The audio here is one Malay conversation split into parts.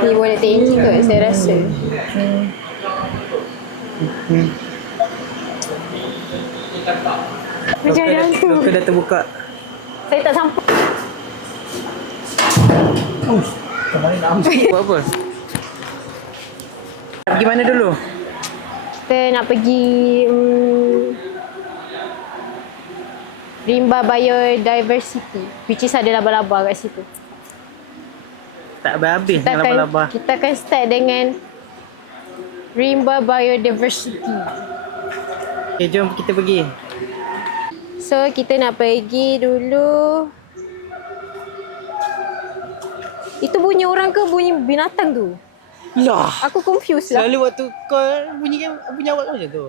Ni boleh tinggi kot saya rasa. Hmm. Macam Doktor dah- hantu. Doktor dah terbuka. Saya tak sampai. Buat apa? Pergi mana dulu? Kita nak pergi um, Rimba Biodiversity which is ada laba-laba kat situ. Tak habis-habis Kita dengan akan, laba-laba. kita akan start dengan Rimba Biodiversity. Okay, jom kita pergi. So kita nak pergi dulu Itu bunyi orang ke bunyi binatang tu? Lah. Aku confused lah Selalu waktu call bunyi kan bunyi awak macam tu.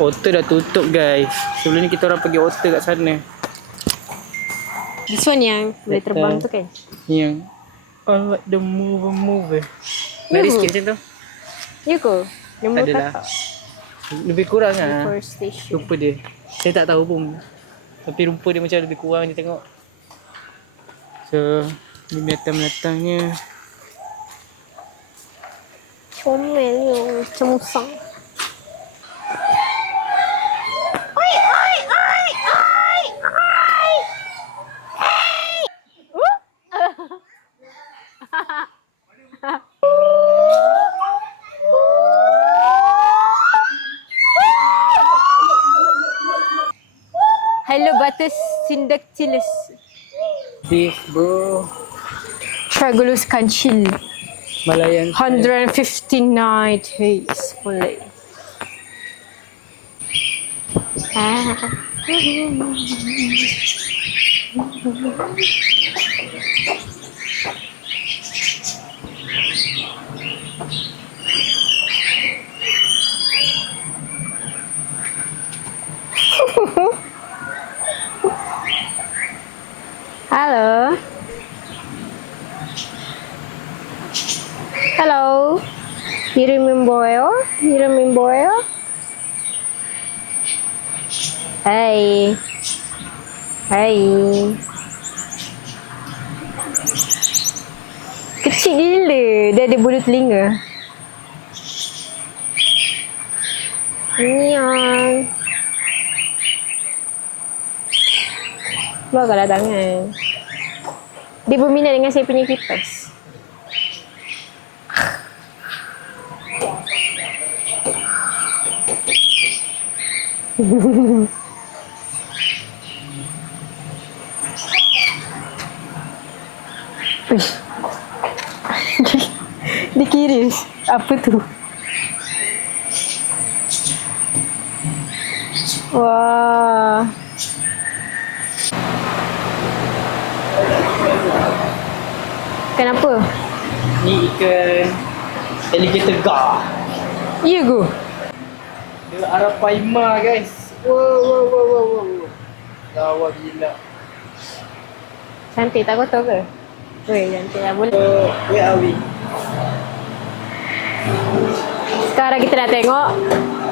Hotel dah tutup guys. Sebelum ni kita orang pergi hotel kat sana. This one yang boleh terbang tu kan? Yang all what the move move. Lari Yuhu. sikit macam tu. Ya ke? Nombor Adalah. kakak Lebih kurang ah. Deforestation Rupa dia. Saya tak tahu pun. Tapi rupa dia macam lebih kurang je tengok. So, ni binatang-binatangnya. Comel ni Macam musang Batus Syndactylus Beef bro. Tragulus kancil Malayan. 159 days boleh. Ah. Remember Boyle? You remember Boyle? Hey. Hey. Kecil gila. Dia ada bulu telinga. Nyang. Bagailah tangan. Dia berminat dengan saya punya kipas. Dia curious. Apa tu? Wah. Kenapa? Ni ikan alligator gar. Ya ke? Dia arapaima guys. Wow wow wow wow wow. Lawa gila. Cantik tak kotor ke? Weh, cantik lah. Boleh. So, where are we? Sekarang kita nak tengok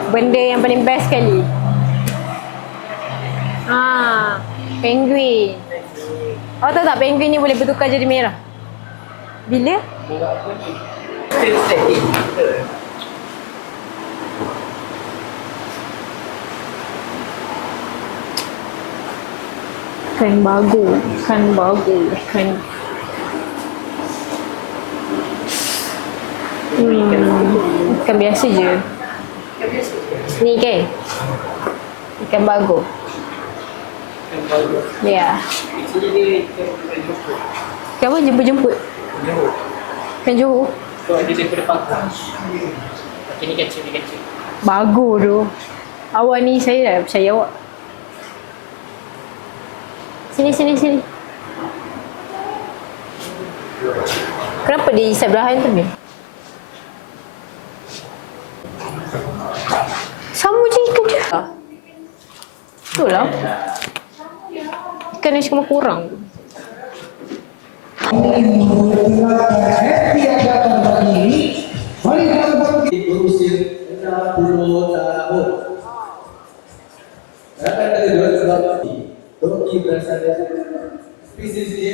benda yang paling best sekali. Ah, penguin. Awak tahu tak penguin ni boleh bertukar jadi merah? Bila? Bunga apa ni? Ikan bagu, ikan bagu, ikan Hmm, ikan biasa je. Ni kan? Ikan bagu. Ikan bagus. Ya. Dia ikan ikan jemput. Ikan apa? Jemput-jemput. Jemput. Ikan Johor. Daripada ni kecil, ni kecil. Bagu tu. Awak ni saya dah percaya awak. Sini, sini, sini. Kenapa di sebelahan tu ni? Sama je ikan dia. Lah. Ikan ni cuma kurang. berusia diversas veces. Piscis, si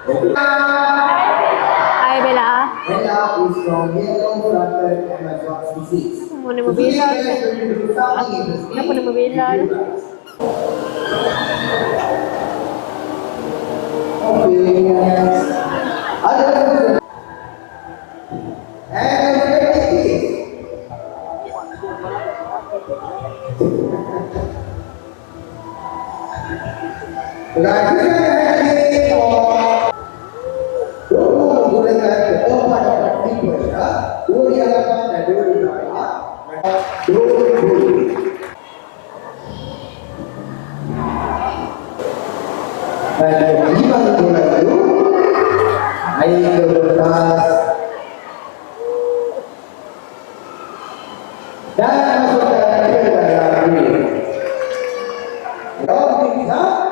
Hai Bella. Ella is from yellow fronted Amazon species. Mana membela je. Kenapa dia membela je? Dan lima bulan itu air kertas dan masukkan ke dalam bilik. Kalau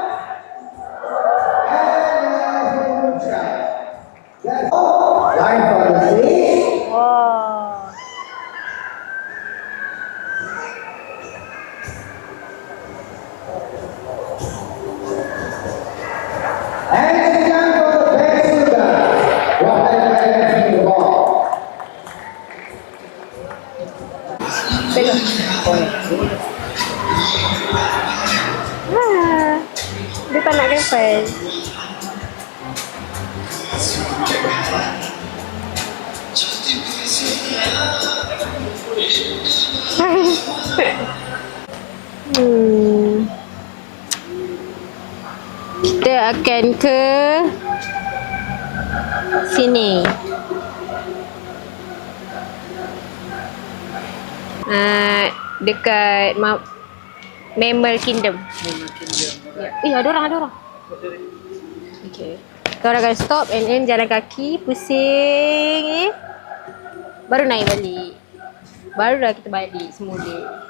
tak nak kapal. hmm. Kita akan ke sini. Uh, dekat Ma- Mammal Kingdom. Eh, ada orang, ada orang. Okay. Kau akan stop and then jalan kaki, pusing eh. Baru naik balik. Barulah kita balik semula.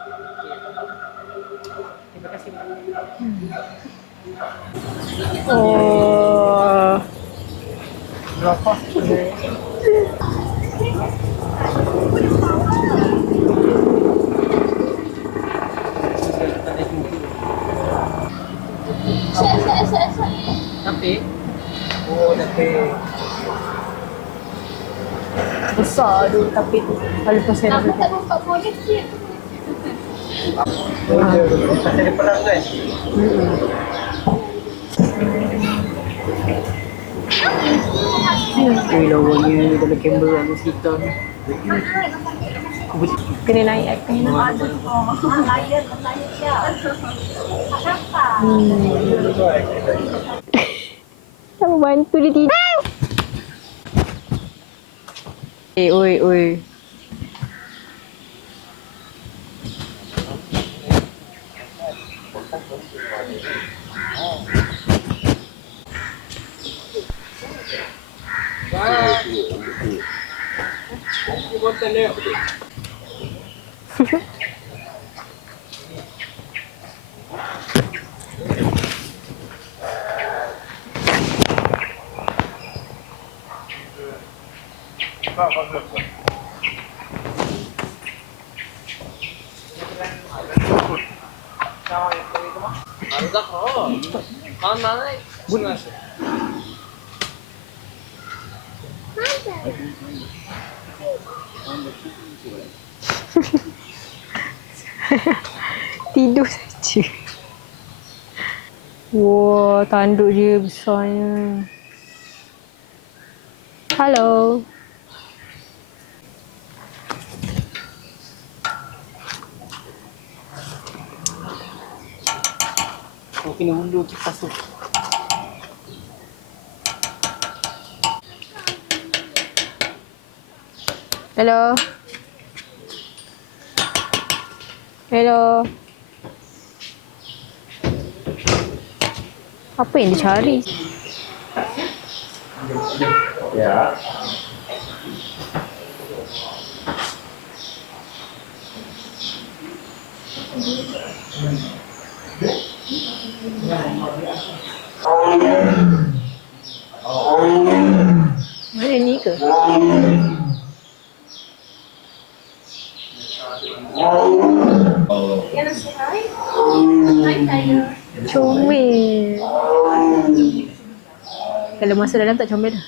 Terima kasih. Oh. Berapa? Tapi Oh, tapi Besar tu tapi tu. Kalau pasal Aku tak nampak boleh sikit. Oh, dia pasal dia perang kan? Eh, lawanya dalam kamera ada ni. Aku bet- kena naik atas. Sama bantu dia tidur. Eh, oi, oi. Tidur saja. Wah, tanduk dia besarnya. Hello. Kena undur kipas tu. Hello. Hello. Apa yang dia cari? Ya. Mana ni ke? Comel. Kalau masuk dalam tak comel dah.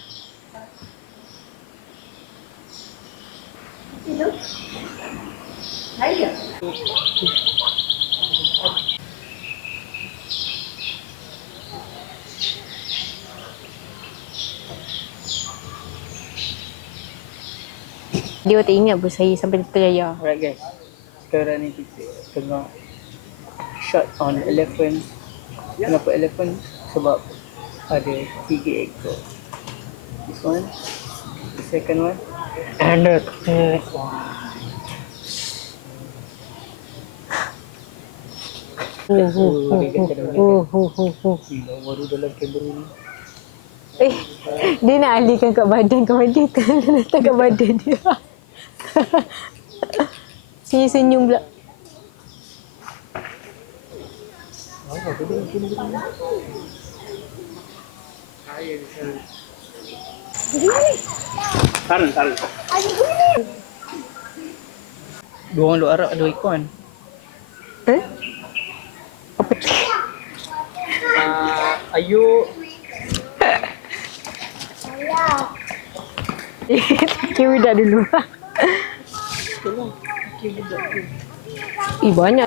Dia tak ingat pun saya sampai terjaya. Alright guys. Sekarang ni kita tengok shot on elephant. Kenapa elephant? Sebab ada tiga ekor. This one. The second one. And the third one. Oh, oh, oh, oh, oh, oh, oh. Gila, baru dalam kamera ni. Eh, dia nak alihkan kat badan kau dia kan letak kat badan dia. Senyum senyum pula. Taruh, taruh. Dua orang duk arak dua ekor kan? Eh? Apa tu? Uh, Ayu Kira dah dulu. Ih banyak.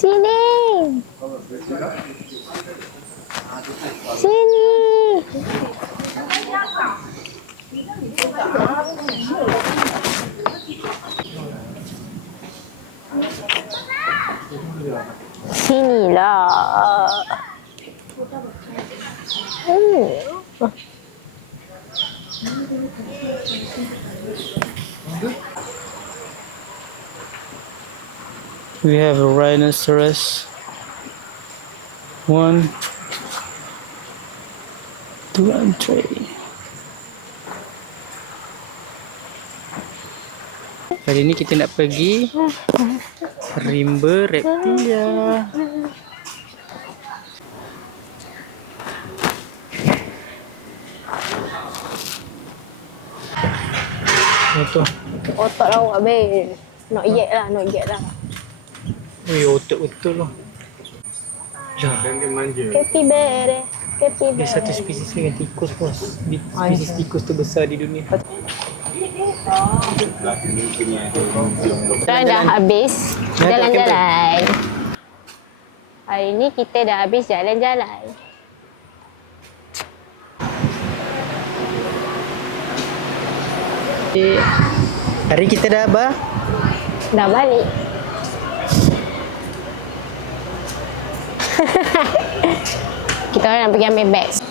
Sini. Sini. Sinilah. Hmm. We have a rhinoceros. One, two, and three. Hari ni kita nak pergi rimba reptilia. Betul. Otak lawak habis. Not yet lah, not yet lah. Wih, otak betul lah. Lah, Capybara. Capybara. Ada satu spesies dengan tikus bos. Spesies tikus terbesar di dunia. Kita dah habis Dah jalan-jalan. Hari ni kita dah habis jalan-jalan. Hari kita dah apa? Dah balik. kita orang nak pergi ambil bags.